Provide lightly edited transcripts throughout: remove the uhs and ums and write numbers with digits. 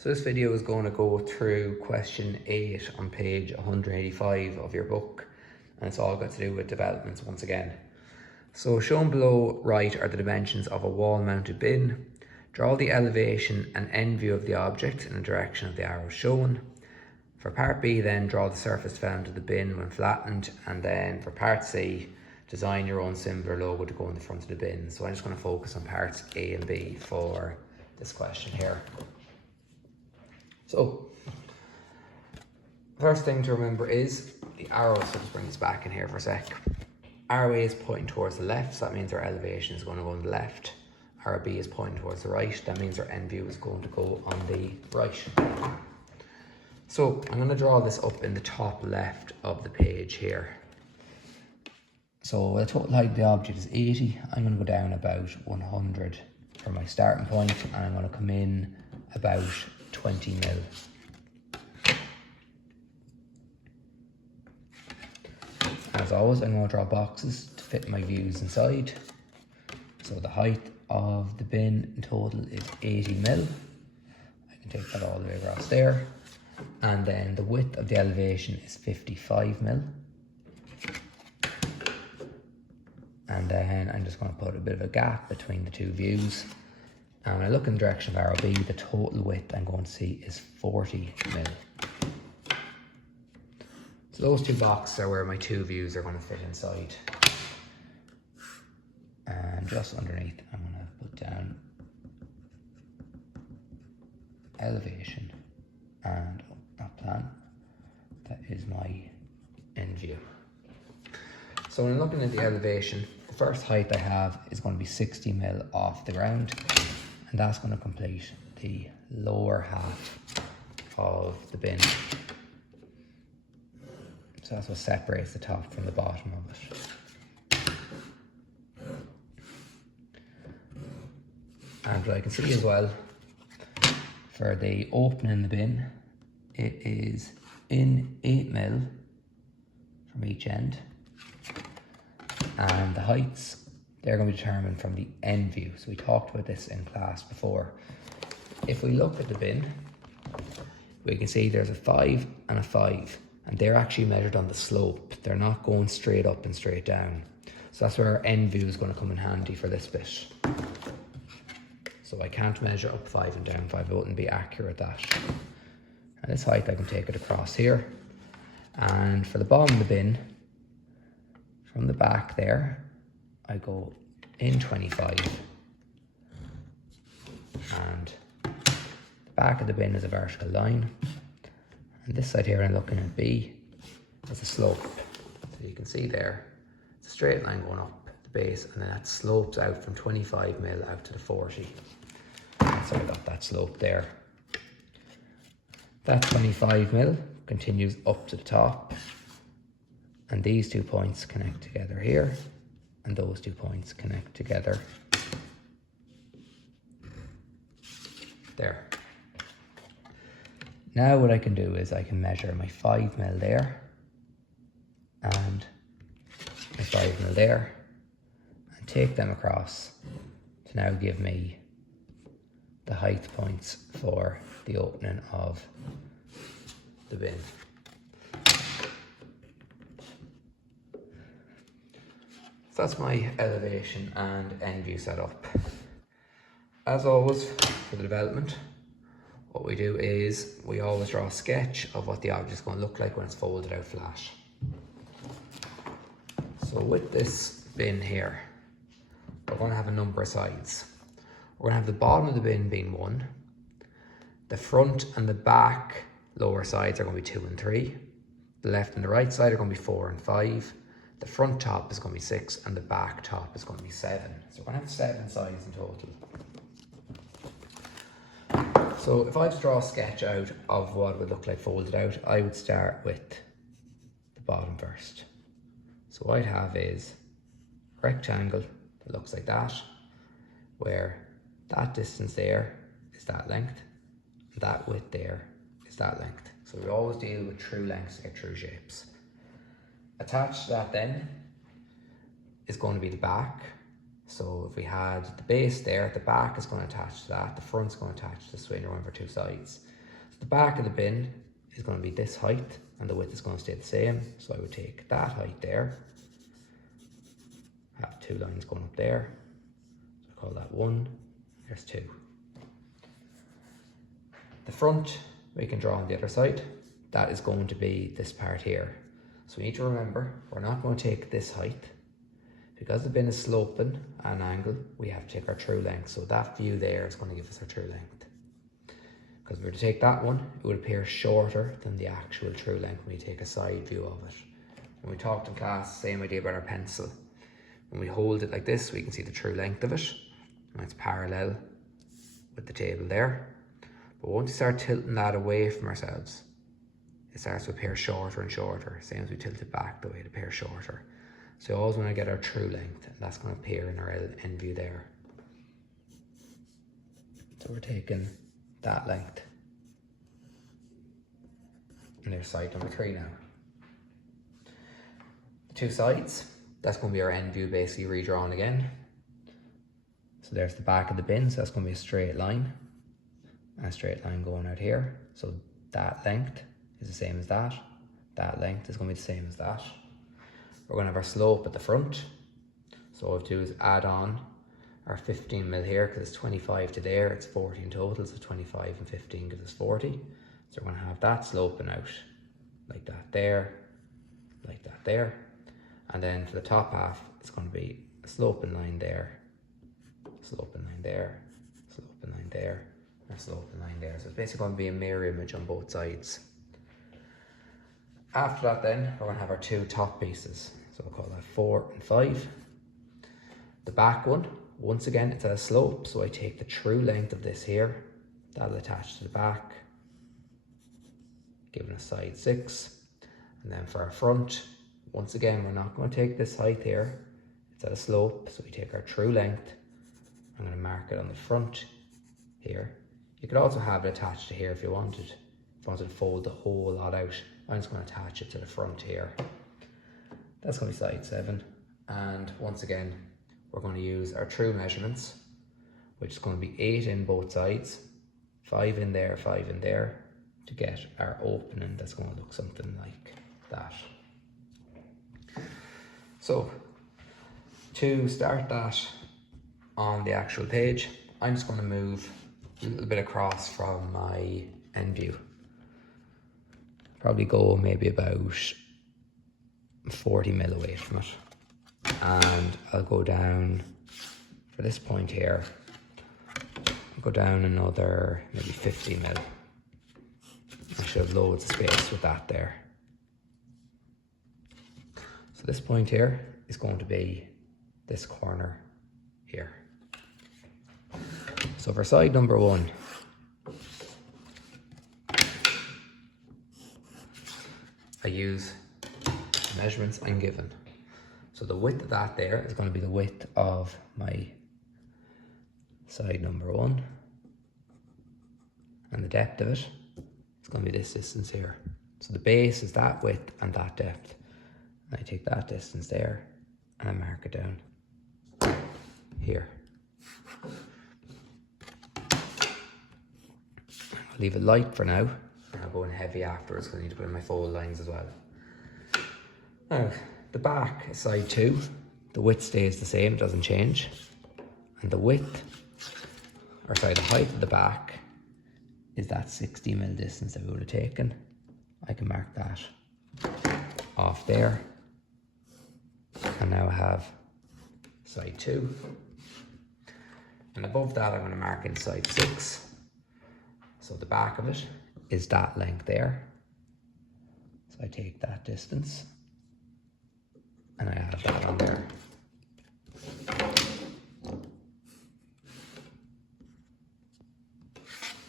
So this video is going to go through question 8 on page 185 of your book, and it's all got to do with developments once again. So shown below right are the dimensions of a wall mounted bin. Draw the elevation and end view of the object in the direction of the arrow shown. For part B then, draw the surface found to the bin when flattened, and then for part C, design your own symbol or logo to go in the front of the bin. So I'm just going to focus on parts A and B for this question here. So, first thing to remember is the arrow, so just bring this back in here for a sec. Arrow A is pointing towards the left, so that means our elevation is going to go on the left. Arrow B is pointing towards the right, that means our end view is going to go on the right. So, I'm going to draw this up in the top left of the page here. So, the total height of the object is 80. I'm going to go down about 100 for my starting point, and I'm going to come in about 20 mil. As always, I'm going to draw boxes to fit my views inside. So the height of the bin in total is 80 mil. I can take that all the way across there. And then the width of the elevation is 55 mil. And then I'm just going to put a bit of a gap between the two views. And when I look in the direction of arrow B, the total width I'm going to see is 40 mil. So those two boxes are where my two views are going to fit inside. And just underneath, I'm going to put down elevation and plan. That is my end view. So when I'm looking at the elevation, the first height I have is going to be 60 mil off the ground. And that's going to complete the lower half of the bin. So that's what separates the top from the bottom of it. And what I can see as well, for the opening in the bin, it is in 8 mil from each end. And the heights, they're going to be determined from the end view. So we talked about this in class before. If we look at the bin, we can see there's a 5 and a 5, and they're actually measured on the slope. They're not going straight up and straight down. So that's where our end view is going to come in handy for this bit. So I can't measure up 5 and down 5, it wouldn't be accurate at that. And this height, I can take it across here. And for the bottom of the bin, from the back there, I go in 25, and the back of the bin is a vertical line, and this side here I'm looking at B is a slope. So you can see there, it's a straight line going up the base, and then that slopes out from 25 mil out to the 40. And so I got that slope there. That 25 mil continues up to the top, and these 2 points connect together here. And those 2 points connect together there. Now what I can do is I can measure my 5 mil there and my 5 mil there and take them across to now give me the height points for the opening of the bin. So that's my elevation and end view setup. As always, for the development, what we do is we always draw a sketch of what the object is going to look like when it's folded out flat. So with this bin here, we're going to have a number of sides. We're going to have the bottom of the bin being 1. The front and the back lower sides are going to be 2 and 3. The left and the right side are going to be 4 and 5. The front top is going to be 6 and the back top is going to be 7. So we're going to have 7 sides in total. So if I was to draw a sketch out of what it would look like folded out, I would start with the bottom first. So what I'd have is a rectangle that looks like that, where that distance there is that length, and that width there is that length. So we always deal with true lengths to get true shapes. Attached to that then is going to be the back. So if we had the base there, the back is going to attach to that, the front's going to attach to the swing arm for two sides. So the back of the bin is going to be this height and the width is going to stay the same. So I would take that height there, have two lines going up there. So I call that 1, there's 2. The front we can draw on the other side. That is going to be this part here. So we need to remember, we're not going to take this height. Because the bin is sloping at an angle, we have to take our true length. So that view there is going to give us our true length. Because if we were to take that one, it would appear shorter than the actual true length when we take a side view of it. When we talked in class, same idea about our pencil. When we hold it like this, we can see the true length of it. And it's parallel with the table there. But once we start tilting that away from ourselves, it starts to appear shorter and shorter. Same as we tilt it back the way it appears shorter. So we always want to get our true length, and that's going to appear in our end view there. So we're taking that length. And there's side number 3 now. The two sides, that's going to be our end view basically redrawn again. So there's the back of the bin, so that's going to be a straight line. And a straight line going out here. So that length is the same as that. That length is going to be the same as that. We're going to have our slope at the front. So all we have to do is add on our 15 mil here, because it's 25 to there, it's 40 in total, so 25 and 15 gives us 40. So we're going to have that sloping out like that there, like that there. And then for the top half, it's going to be a sloping line there, sloping line there, sloping line there, and a sloping line there. So it's basically going to be a mirror image on both sides. After that then, we're going to have our two top pieces. So we'll call that 4 and 5. The back one, once again, it's at a slope. So I take the true length of this here. That'll attach to the back, giving us side 6. And then for our front, once again, we're not going to take this height here. It's at a slope. So we take our true length. I'm going to mark it on the front here. You could also have it attached to here if you wanted. If you wanted to fold the whole lot out, I'm just going to attach it to the front here. That's going to be side 7. And once again, we're going to use our true measurements, which is going to be 8 in both sides, 5 in there, 5 in there, to get our opening that's going to look something like that. So, to start that on the actual page, I'm just going to move a little bit across from my end view. Probably go maybe about 40 mil away from it. And I'll go down for this point here. I'll go down another maybe 50 mil. I should have loads of space with that there. So this point here is going to be this corner here. So for side number 1, I use the measurements I'm given. So the width of that there is going to be the width of my side number 1. And the depth of it is going to be this distance here. So the base is that width and that depth. And I take that distance there and I mark it down here. I'll leave it light for now. And I'll go in heavy afterwards because I need to put in my fold lines as well. Now, the back is side 2. The width stays the same, it doesn't change. And the width, or sorry, the height of the back is that 60 mil distance that we would have taken. I can mark that off there. And now I have side 2. And above that, I'm going to mark in side 6. So the back of it is that length there. So I take that distance and I add that on there.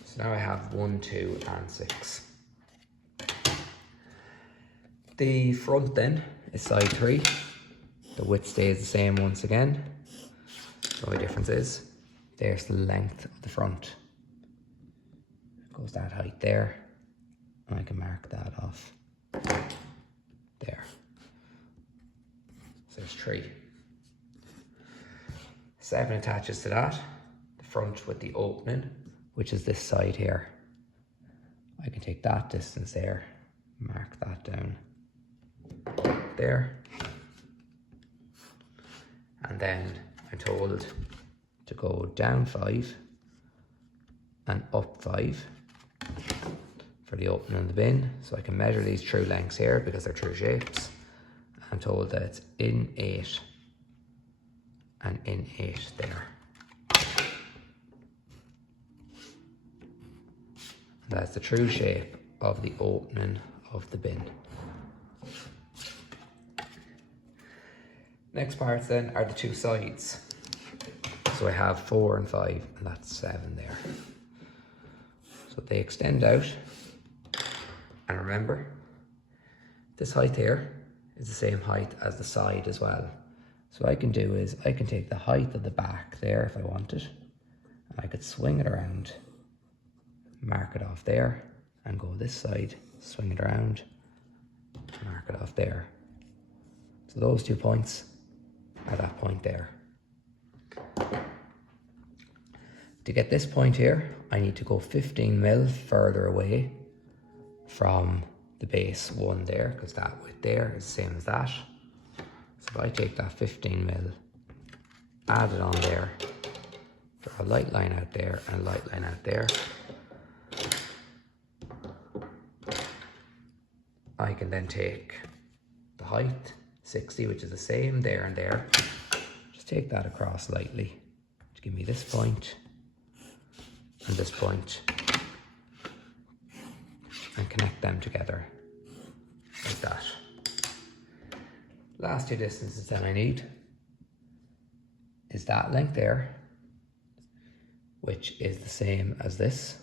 So now I have 1, 2, and 6. The front then is side 3. The width stays the same once again. The only difference is there's the length of the front. Goes that height there, and I can mark that off there. So there's 3. 7 attaches to that, the front with the opening, which is this side here. I can take that distance there, mark that down there, and then I'm told to go down 5 and up 5 for the opening of the bin. So I can measure these true lengths here because they're true shapes. I'm told that it's in 8 and in 8 there. That's the true shape of the opening of the bin. Next parts then are the two sides. So I have 4 and 5, and that's 7 there. So they extend out. And remember, this height here is the same height as the side as well. So what I can do is I can take the height of the back there if I wanted, and I could swing it around, mark it off there, and go this side, swing it around, mark it off there. So those 2 points are that point there. To get this point here, I need to go 15 mil further away from the base 1 there, because that width there is the same as that. So if I take that 15 mil, add it on there, draw a light line out there and a light line out there, I can then take the height, 60, which is the same there and there, just take that across lightly to give me this point and this point, and connect them together like that. Last 2 distances that I need is that length there, which is the same as this,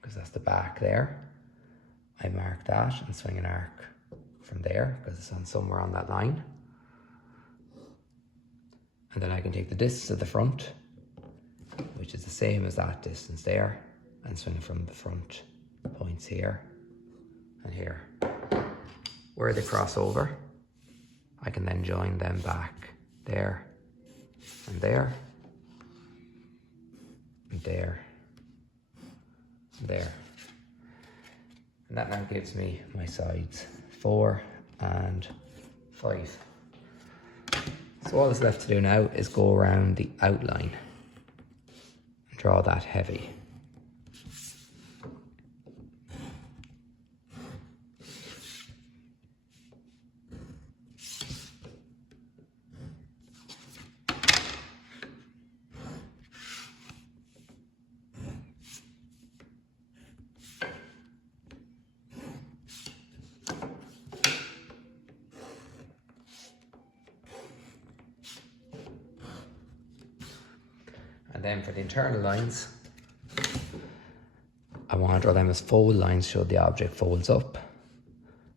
because that's the back there. I mark that and swing an arc from there, because it's on somewhere on that line. And then I can take the distance of the front, which is the same as that distance there, and swing from the front points here and here. Where they cross over, I can then join them back there and there and there and there. And that now gives me my sides 4 and 5. So all that's left to do now is go around the outline and draw that heavy. And then for the internal lines, I want to draw them as fold lines so the object folds up.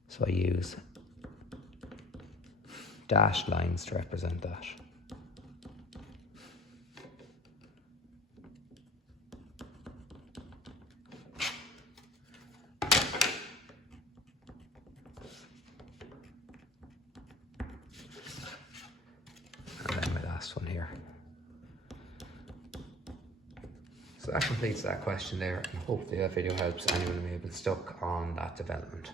So I use dashed lines to represent that. And then my last one here. So that completes that question there, and hopefully that video helps anyone who may have been stuck on that development.